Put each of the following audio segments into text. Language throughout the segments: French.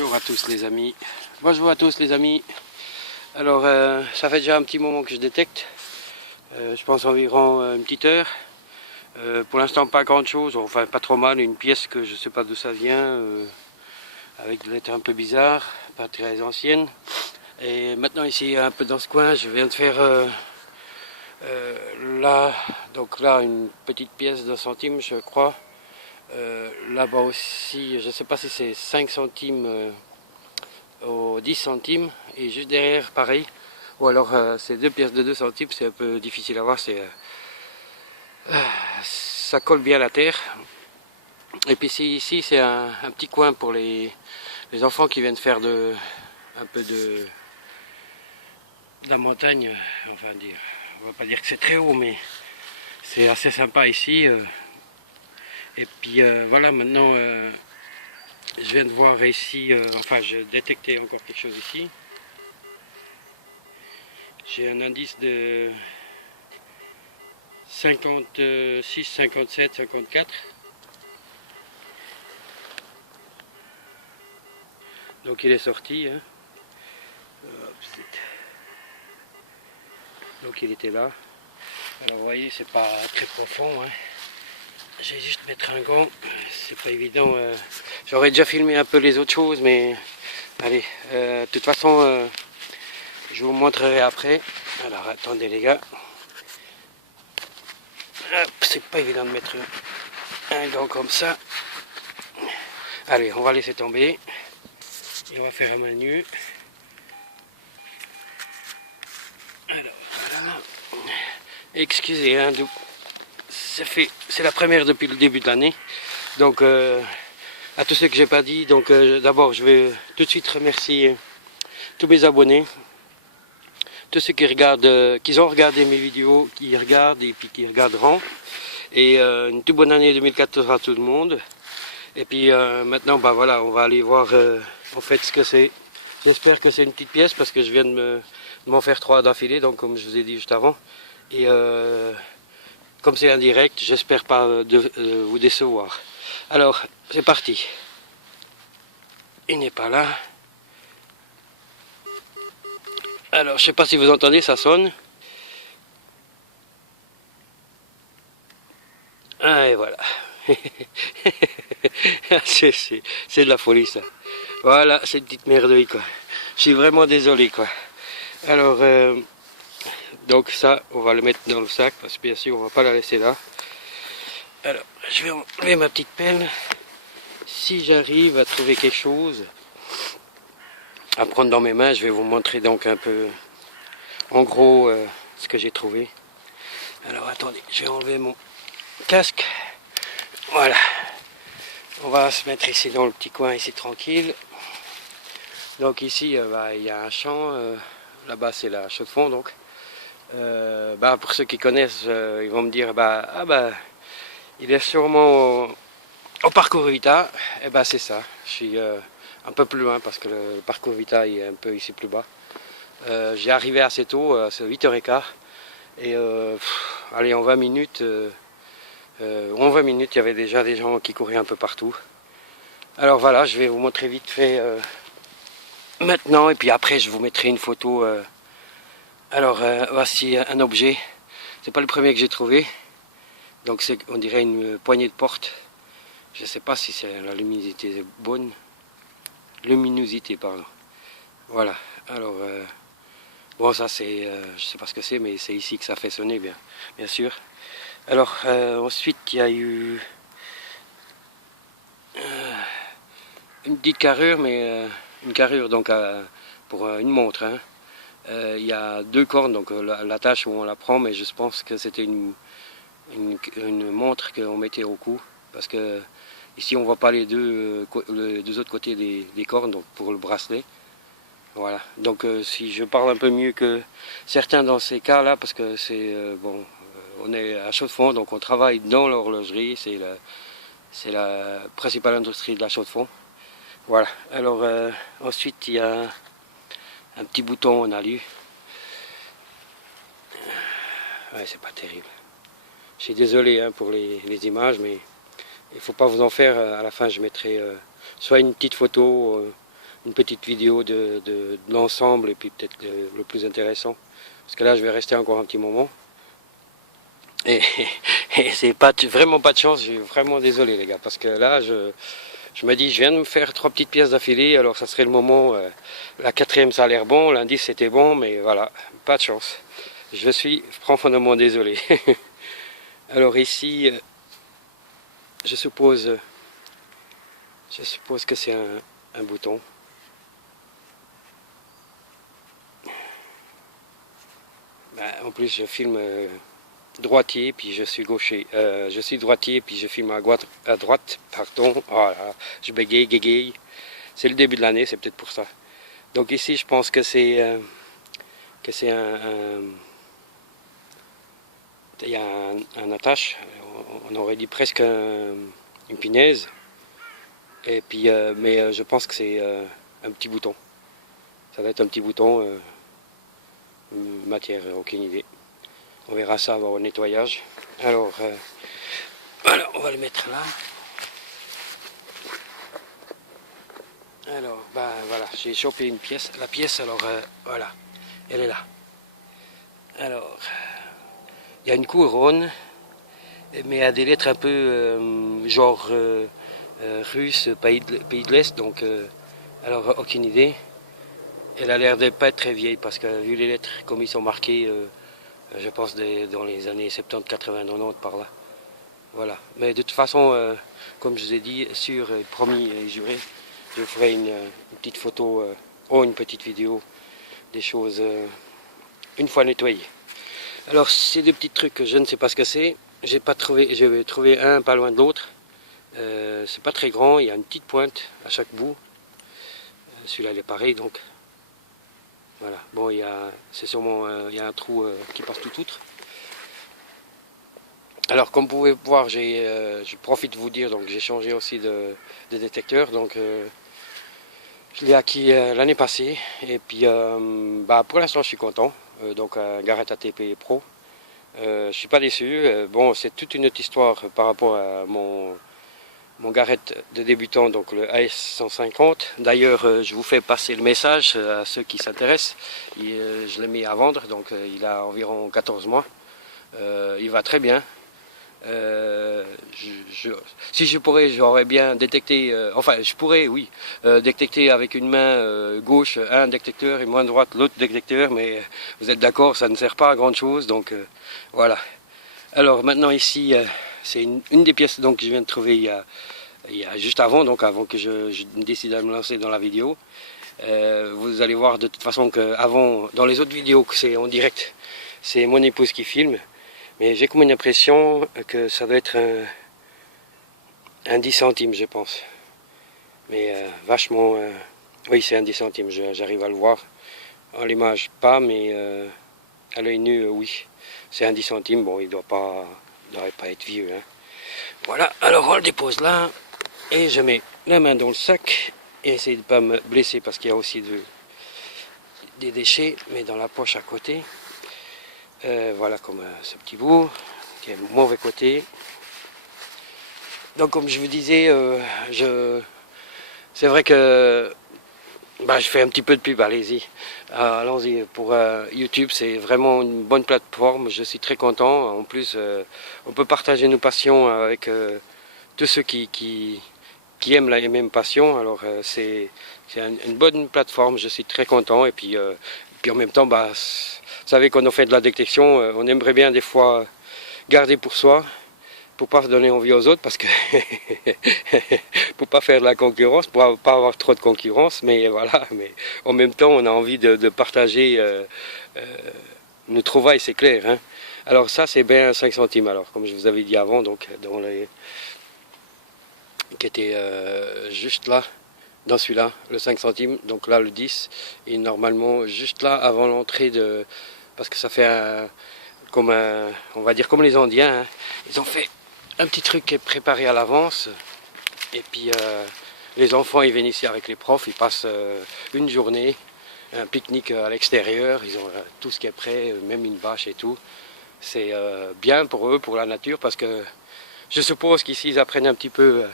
Bonjour à tous les amis. Bonjour à tous les amis. Alors ça fait déjà un petit moment que je détecte. Je pense environ une petite heure. Pour l'instant pas grand chose, enfin pas trop mal, une pièce que je sais pas d'où ça vient, avec des lettres un peu bizarres, pas très anciennes. Et maintenant ici un peu dans ce coin, je viens de faire là, donc là une petite pièce d'un centime je crois. Là-bas aussi, je ne sais pas si c'est 5 centimes aux 10 centimes, et juste derrière pareil, ou alors c'est deux pièces de 2 centimes, c'est un peu difficile à voir, ça colle bien à la terre. Et puis ici c'est un petit coin pour les enfants qui viennent faire un peu de la montagne, enfin dire, on va pas dire que c'est très haut, mais c'est assez sympa ici. Et puis voilà, maintenant je viens de voir ici, enfin j'ai détecté encore quelque chose ici. J'ai un indice de 56, 57, 54. Donc il est sorti. Hein. Donc il était là. Alors vous voyez, c'est pas très profond. Hein. Je vais juste mettre un gant. C'est pas évident. J'aurais déjà filmé un peu les autres choses, mais allez. De toute façon, je vous montrerai après. Alors attendez les gars. C'est pas évident de mettre un gant comme ça. Allez, on va laisser tomber. Et on va faire à main nue. Alors, voilà. Excusez, hein, c'est la première depuis le début de l'année. Donc, à tous ceux que j'ai pas dit, donc d'abord, je vais tout de suite remercier tous mes abonnés, tous ceux qui regardent, qui ont regardé mes vidéos, qui regardent et puis qui regarderont. Et une toute bonne année 2014 à tout le monde. Et puis maintenant, bah voilà, on va aller voir en fait ce que c'est. J'espère que c'est une petite pièce parce que je viens de m'en faire 3 d'affilée, donc comme je vous ai dit juste avant. Et comme c'est indirect, j'espère pas vous décevoir. Alors, c'est parti. Il n'est pas là. Alors, je sais pas si vous entendez, ça sonne. Ah, et voilà. C'est de la folie, ça. Voilà, c'est une petite merveille, quoi. Je suis vraiment désolé, quoi. Alors, donc ça, on va le mettre dans le sac, parce que bien sûr, on va pas la laisser là. Alors, je vais enlever ma petite pelle. Si j'arrive à trouver quelque chose à prendre dans mes mains, je vais vous montrer donc un peu, en gros, ce que j'ai trouvé. Alors, attendez, je vais enlever mon casque. Voilà. On va se mettre ici dans le petit coin, ici tranquille. Donc ici, bah, il y a un champ. Là-bas, c'est la chaux de fond, donc. Bah, pour ceux qui connaissent, ils vont me dire, il est sûrement au parcours Vita. Et bah, c'est ça. Je suis un peu plus loin parce que le parcours Vita est un peu ici plus bas. J'ai arrivé assez tôt, c'est 8h15. Et allez, en 20 minutes, il y avait déjà des gens qui couraient un peu partout. Alors voilà, je vais vous montrer vite fait maintenant, et puis après je vous mettrai une photo. Alors voici un objet, c'est pas le premier que j'ai trouvé, donc on dirait une poignée de porte. Je sais pas si c'est la luminosité bonne, luminosité pardon. Voilà, alors bon ça c'est, je sais pas ce que c'est, mais c'est ici que ça fait sonner bien sûr. Alors ensuite il y a eu une petite carrure, mais une carrure donc pour une montre. Hein. Il y a 2 cornes, donc la tâche où on la prend, mais je pense que c'était une montre qu'on mettait au cou, parce que ici on voit pas les deux autres côtés des cornes, donc pour le bracelet. Voilà. Donc si je parle un peu mieux que certains dans ces cas-là, parce que c'est bon, on est à chaux de fond, donc on travaille dans l'horlogerie, c'est la principale industrie de la chaux de fond. Voilà, alors ensuite il y a un petit bouton en alu. Ouais, c'est pas terrible. Je suis désolé hein, pour les images, mais il faut pas vous en faire. À la fin, je mettrai soit une petite photo une petite vidéo de l'ensemble et puis peut-être le plus intéressant. Parce que là je vais rester encore un petit moment. Et, et c'est vraiment pas de chance, je suis vraiment désolé les gars, parce que là je me dis je viens de me faire 3 petites pièces d'affilée, alors ça serait le moment, la 4e ça a l'air bon, l'indice c'était bon, mais voilà, pas de chance. Je suis profondément désolé. Alors ici, je suppose que c'est un bouton. En plus je filme droitier, puis je suis gaucher. Je suis droitier, puis je filme à droite, pardon. Voilà, je bégaye. C'est le début de l'année, c'est peut-être pour ça. Donc ici, je pense que c'est il y a un attache. On aurait dit presque une punaise. Et puis, mais je pense que c'est un petit bouton. Ça va être un petit bouton. Matière, aucune idée. On verra ça au nettoyage. Alors, voilà, on va le mettre là. Alors, voilà, j'ai chopé une pièce. La pièce, alors, voilà, elle est là. Alors, il y a une couronne, mais à des lettres un peu genre russe, pays de l'Est, donc, alors, aucune idée. Elle a l'air de pas être très vieille, parce que vu les lettres, comme ils sont marqués, je pense dans les années 70, 80, 90 par là. Voilà. Mais de toute façon, comme je vous ai dit, promis et juré, je ferai une petite photo ou une petite vidéo des choses une fois nettoyées. Alors ces deux petits trucs, je ne sais pas ce que c'est. J'ai trouvé un pas loin de l'autre. C'est pas très grand, il y a une petite pointe à chaque bout. Celui-là il est pareil donc. Voilà. Bon, c'est sûrement il y a un trou qui passe tout outre. Alors comme vous pouvez voir, je profite de vous dire, donc j'ai changé aussi de détecteur, donc je l'ai acquis l'année passée, et puis pour l'instant je suis content, donc un Garrett ATP Pro. Je suis pas déçu, bon c'est toute une autre histoire par rapport à mon Garrett de débutant, donc le AS150. D'ailleurs je vous fais passer le message à ceux qui s'intéressent, je l'ai mis à vendre, donc il a environ 14 mois, il va très bien. Si je pourrais, j'aurais bien détecté, enfin je pourrais, oui, détecter avec une main gauche un détecteur et main droite l'autre détecteur, mais vous êtes d'accord, ça ne sert pas à grand chose, donc voilà. Alors maintenant ici, c'est une des pièces donc, que je viens de trouver il y a juste avant, donc avant que je décide de me lancer dans la vidéo. Vous allez voir de toute façon qu'avant, dans les autres vidéos que c'est en direct, c'est mon épouse qui filme. Mais j'ai comme une impression que ça doit être un 10 centimes, je pense. Mais vachement... oui, c'est un 10 centimes, j'arrive à le voir. En l'image, pas, mais à l'œil nu, oui. C'est un 10 centimes, bon, il ne devrait pas être vieux. Hein. Voilà, alors on le dépose là, et je mets la main dans le sac, et essayer de ne pas me blesser, parce qu'il y a aussi des déchets, mais dans la poche à côté. Voilà comme ce petit bout qui est le mauvais côté. Donc comme je vous disais, c'est vrai que je fais un petit peu de pub, allez-y, allons-y. Pour YouTube, c'est vraiment une bonne plateforme, je suis très content. En plus, on peut partager nos passions avec tous ceux qui aiment la même passion. Alors c'est une bonne plateforme, je suis très content. Et puis en même temps, vous savez qu'on a fait de la détection, on aimerait bien des fois garder pour soi, pour pas donner envie aux autres, parce que pour pas faire de la concurrence, pour pas avoir trop de concurrence, mais voilà, mais en même temps on a envie de partager nos trouvailles, c'est clair. Hein. Alors ça c'est bien 5 centimes, alors comme je vous avais dit avant, donc qui était juste là. Dans celui-là, le 5 centimes, donc là le 10, et normalement juste là avant l'entrée de... Parce que ça fait on va dire comme les Indiens, hein. Ils ont fait un petit truc qui est préparé à l'avance, et puis les enfants ils viennent ici avec les profs, ils passent une journée, un pique-nique à l'extérieur, ils ont tout ce qui est prêt, même une bâche et tout. C'est bien pour eux, pour la nature, parce que je suppose qu'ici ils apprennent un petit peu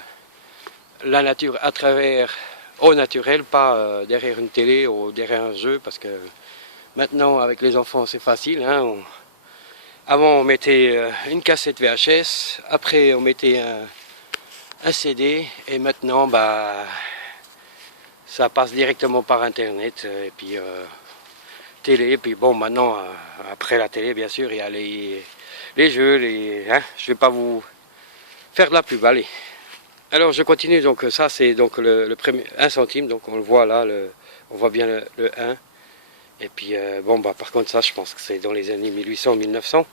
la nature à travers au naturel, pas derrière une télé ou derrière un jeu, parce que maintenant avec les enfants c'est facile, hein, avant on mettait une cassette VHS, après on mettait un CD, et maintenant bah ça passe directement par internet, et puis télé, et puis bon maintenant après la télé bien sûr il y a les jeux, hein, je vais pas vous faire de la pub, allez. Alors je continue, donc ça c'est donc le premier 1 centime, donc on le voit là, on voit bien le 1. Et puis bon bah par contre ça je pense que c'est dans les années 1800-1900,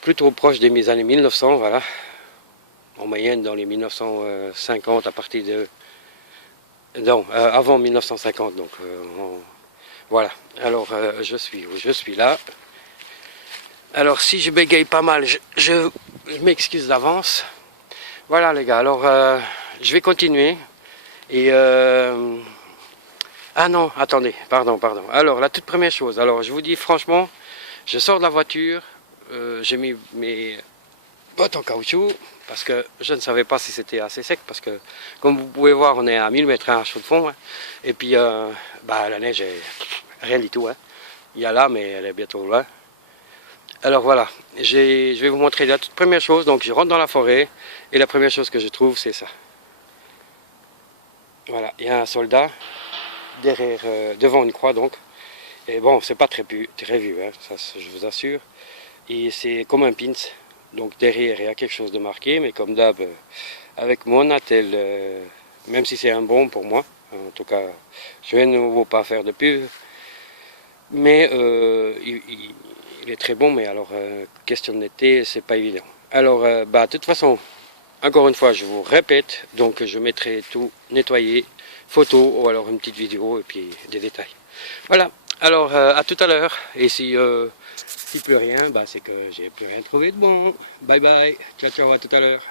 plutôt proche des années 1900, voilà. En moyenne dans les 1950 à partir de... Non, avant 1950, donc voilà. Alors je suis là. Alors si je bégaye pas mal, je m'excuse d'avance. Voilà les gars, alors je vais continuer. Et ah non, attendez, pardon. Alors la toute première chose, alors je vous dis franchement, je sors de la voiture, j'ai mis mes bottes en caoutchouc, parce que je ne savais pas si c'était assez sec, parce que comme vous pouvez voir, on est à 1000 mètres à chaud de fond, hein, et puis bah, la neige est rien du tout, hein. Il y a là, mais elle est bientôt loin. Alors voilà, je vais vous montrer la toute première chose. Donc je rentre dans la forêt et la première chose que je trouve c'est ça. Voilà, il y a un soldat derrière, devant une croix donc. Et bon, c'est pas très vu, hein, ça je vous assure. Et c'est comme un pins. Donc derrière il y a quelque chose de marqué, mais comme d'hab, avec mon attel, même si c'est un bon pour moi, en tout cas, je vais de nouveau pas faire de pub. Mais il est très bon, mais alors question de netteté, c'est pas évident. Alors bah de toute façon, encore une fois je vous répète, donc je mettrai tout nettoyé, photo ou alors une petite vidéo et puis des détails. Voilà, alors à tout à l'heure, et si plus rien, bah c'est que j'ai plus rien trouvé de bon. Bye bye, ciao ciao, à tout à l'heure.